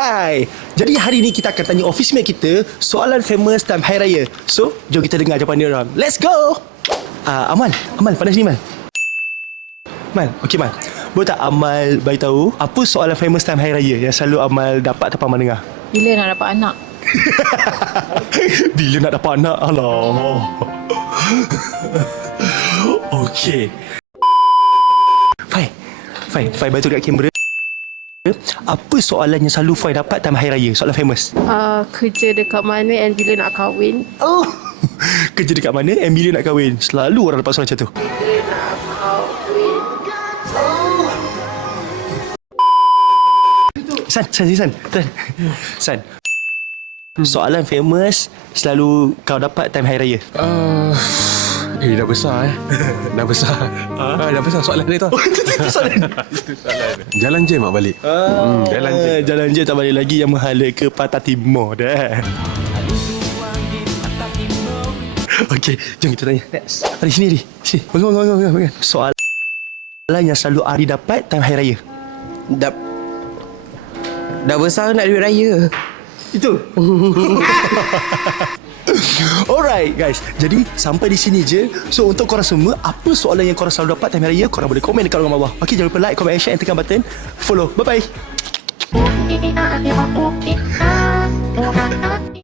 Hai. Jadi hari ni kita akan tanya office mate kita soalan famous time Hari Raya. So, jom kita dengar jawapan dia orang. Let's go. Amal, pandai sini Mal. Okey Mal. Boleh tak Amal bagi tahu apa soalan famous time Hari Raya yang selalu Amal dapat tempat Amal dengar? Bila nak dapat anak? Bila nak dapat anak? Alah. Okey. Fai bagi tahu kat kamera. Apa soalan yang selalu Fai dapat time Hari Raya? Soalan famous. Kerja dekat mana and bila nak kahwin? Oh. Kerja dekat mana and bila nak kahwin? Selalu orang dapat soalan macam tu. Bila nak kahwin? San. Soalan famous selalu kau dapat time Hari Raya. Dah besar Dah besar Dah besar soalan dia tu. Itu soalan. Jalan je mak balik. Jalan je tak balik lagi. Yang menghala ke Patah Timur dah. Okey, jom kita tanya. Next. Ari sini. Bangun. Soalan yang selalu Ari dapat time Hari Raya. Dah besar nak duit raya. Itu. Alright guys, jadi sampai di sini je. So untuk korang semua, apa soalan yang korang selalu dapat time Hari Raya, korang boleh komen dekat ruangan bawah. Okay, jangan lupa like, comment, share and tekan button follow. Bye bye.